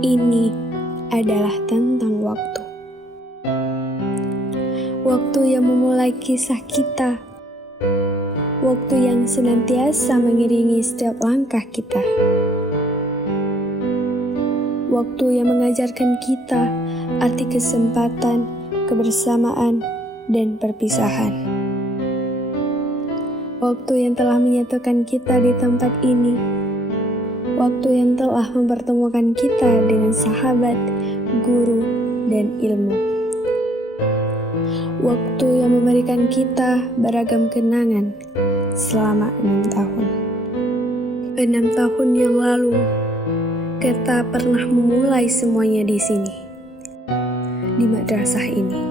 Ini adalah tentang waktu. Waktu yang memulai kisah kita. Waktu yang senantiasa mengiringi setiap langkah kita. Waktu yang mengajarkan kita arti kesempatan, kebersamaan, dan perpisahan. Waktu yang telah menyatukan kita di tempat ini. Waktu yang telah mempertemukan kita dengan sahabat, guru, dan ilmu. Waktu yang memberikan kita beragam kenangan selama 6 tahun. 6 tahun yang lalu, kita pernah memulai semuanya di sini, di madrasah ini.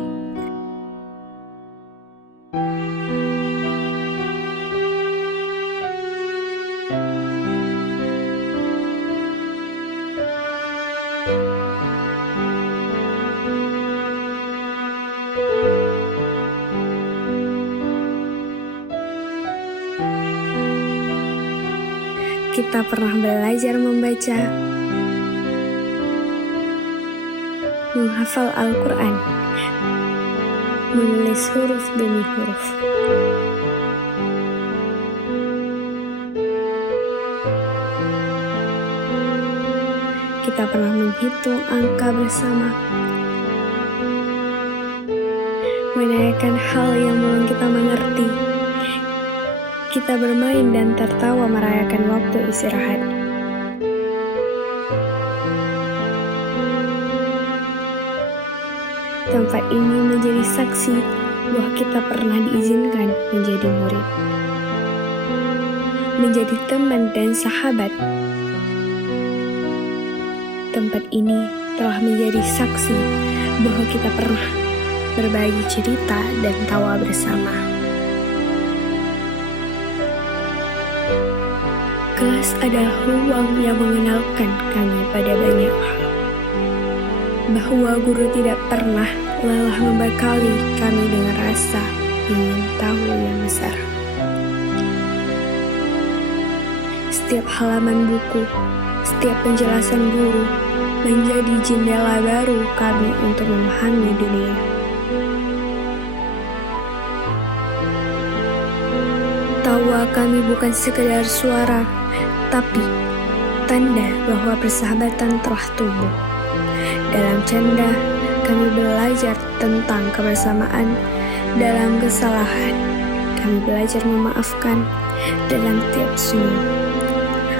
Kita pernah belajar membaca, menghafal Al-Quran, menulis huruf demi huruf. Kita pernah menghitung angka bersama, menanyakan hal yang belum kita mengerti. Kita bermain dan tertawa merayakan waktu istirahat. Tempat ini menjadi saksi bahwa kita pernah diizinkan menjadi murid, menjadi teman dan sahabat. Tempat ini telah menjadi saksi bahwa kita pernah berbagi cerita dan tawa bersama. Kelas adalah ruang yang mengenalkan kami pada banyak hal. Bahwa guru tidak pernah lelah membekali kami dengan rasa ingin tahu yang besar. Setiap halaman buku, setiap penjelasan guru menjadi jendela baru kami untuk memahami dunia. Tawa kami bukan sekedar suara, tapi tanda bahwa persahabatan telah tumbuh. Dalam canda, kami belajar tentang kebersamaan. Dalam kesalahan, kami belajar memaafkan. Dalam tiap senyum,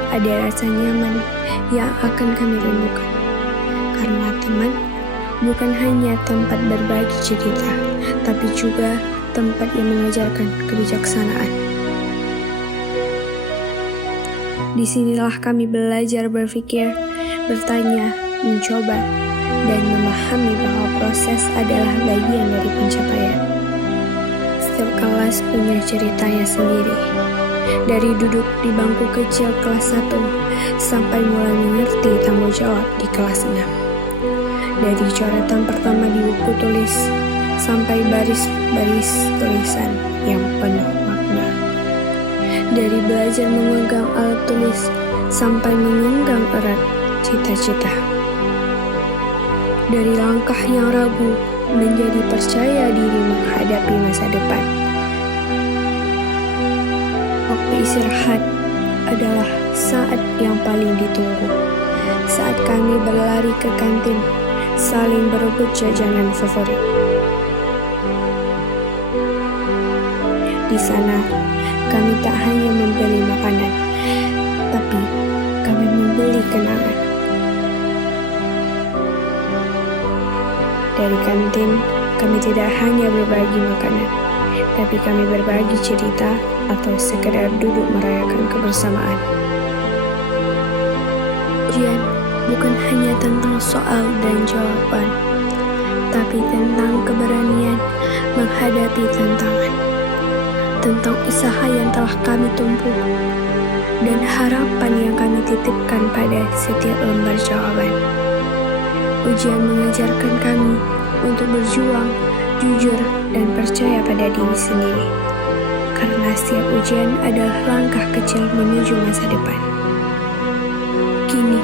ada rasa nyaman yang akan kami rindukan. Karena teman bukan hanya tempat berbagi cerita, tapi juga tempat yang mengajarkan kebijaksanaan. Disinilah kami belajar berpikir, bertanya, mencoba, dan memahami bahwa proses adalah bagian dari pencapaian. Setiap kelas punya ceritanya sendiri. Dari duduk di bangku kecil kelas 1 sampai mulai mengerti tanggung jawab di kelas 6. Dari coretan pertama di buku tulis sampai baris-baris tulisan yang penuh makna. Dari belajar memegang alat tulis sampai menggenggam erat cita-cita. Dari langkah yang ragu menjadi percaya diri menghadapi masa depan. Waktu istirahat adalah saat yang paling ditunggu. Saat kami berlari ke kantin, saling berebut jajanan favorit. Di sana, kami tak hanya membeli makanan, tapi kami membeli kenangan. Dari kantin, kami tidak hanya berbagi makanan, tapi kami berbagi cerita atau sekedar duduk merayakan kebersamaan. Ujian bukan hanya tentang soal dan jawaban, tapi tentang keberanian menghadapi tantangan. Tentang usaha yang telah kami tumpuh, dan harapan yang kami titipkan pada setiap lembar jawaban. Ujian mengajarkan kami untuk berjuang, jujur, dan percaya pada diri sendiri. Karena setiap ujian adalah langkah kecil menuju masa depan. Kini,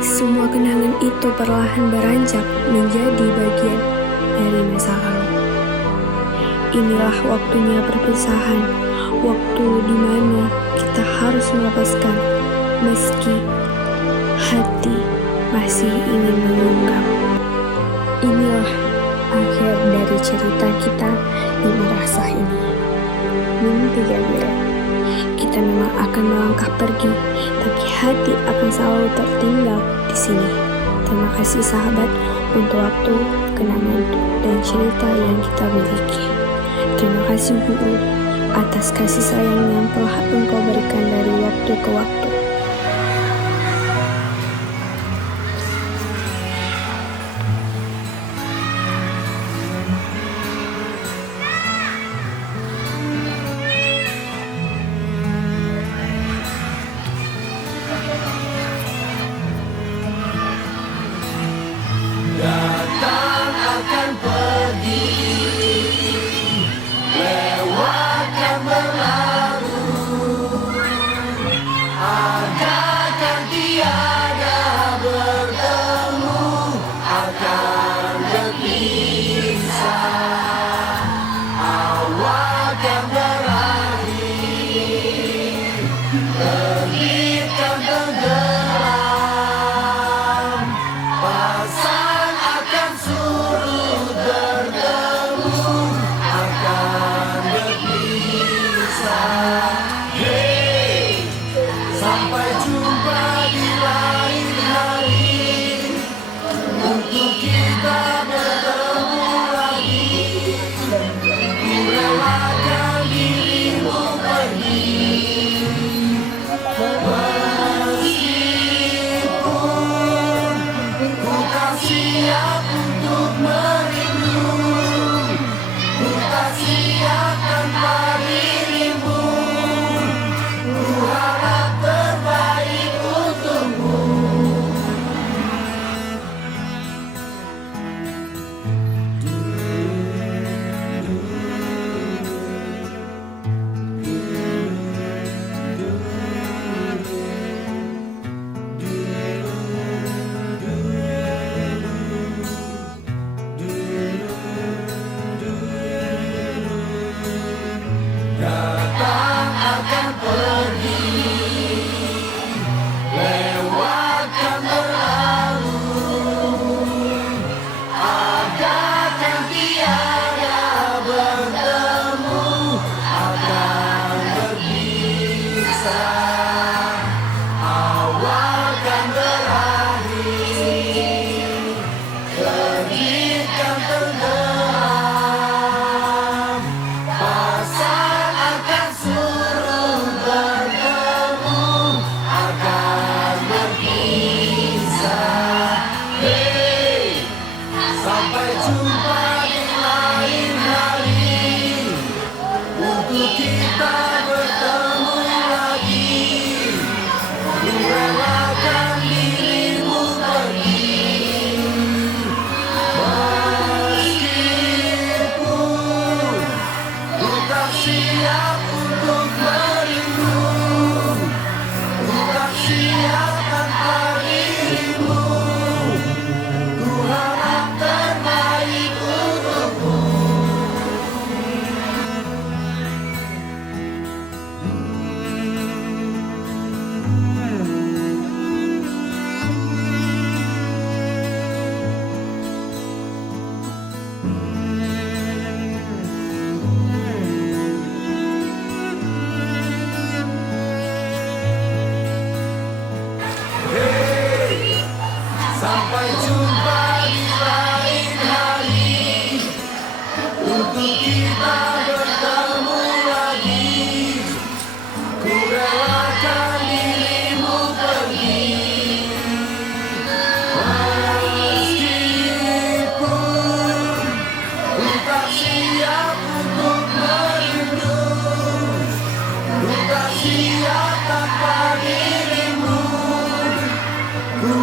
Semua kenangan itu perlahan beranjak menjadi bagian dari masa lalu. Inilah waktunya perpisahan, waktu di mana kita harus melepaskan, meski hati masih ingin menggenggam. Inilah akhir dari cerita kita di merasa ini. Mimpi Gabriel. Kita memang akan melangkah pergi, tapi hati akan selalu tertinggal di sini. Terima kasih sahabat untuk waktu, kenangan, dan cerita yang kita miliki. Terima kasih Guru atas kasih sayang yang telah Engkau berikan dari waktu ke waktu. Datang akan pergi, lewat dan berlalu, akan tiada bertemu, akan berpisah, awal akan berakhir, terbitkan tenggelam, pasang akan surut bertemu, akan berpisah. Hey, sampai jumpa di lain hari, untuk kita bertemu lagi. Ku relakan dirimu pergi, meskipun ku tak siap untuk merindu, ku tak siap tanpa dirimu. Ku harap terbaik untukmu. Datang akan pergi, lewat dan berlalu, akan tiada bertemu, akan berpisah, awal akan berakhir, terbitkan tenggelam, pasang akan surut bertemu, akan berpisah. Hey, sampai jumpa di lain hari, untuk kita bertemu lagi. Ku relakan dirimu pergi, meskipun ku tak siap untuk merindu, ku tak siap tanpa dirimu. Ku harap terbaik untukmu. Hey, sampai jumpa di lain hari, untuk kita bertemu lagi. Ku relakan dirimu pergi, meskipun ku tak siap untuk merindu, ku tak siap tanpa dirimu. Ku